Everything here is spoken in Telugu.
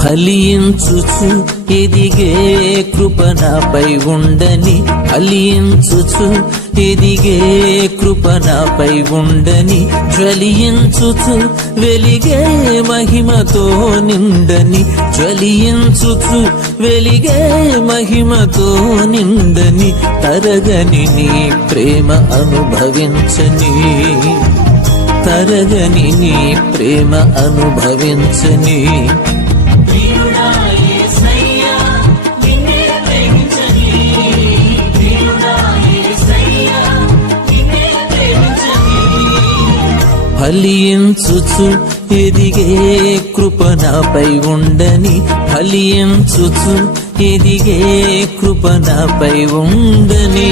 ఫలించుచు ఎదిగే కృప నాపై ఉండని, ఫలించుచు ఎదిగే కృప నాపై ఉండని, జ్వలించుచు వెలిగే మహిమతో నిండని, జ్వలించుచు వెలిగే మహిమతో నిండని, తరగని నీ ప్రేమ అనుభవించని, తరగని నీ ప్రేమ అనుభవించని. ఫలించుచు ఎదిగే కృప నాపై ఉండని, ఫలించుచు ఎదిగే కృప నాపై ఉండని.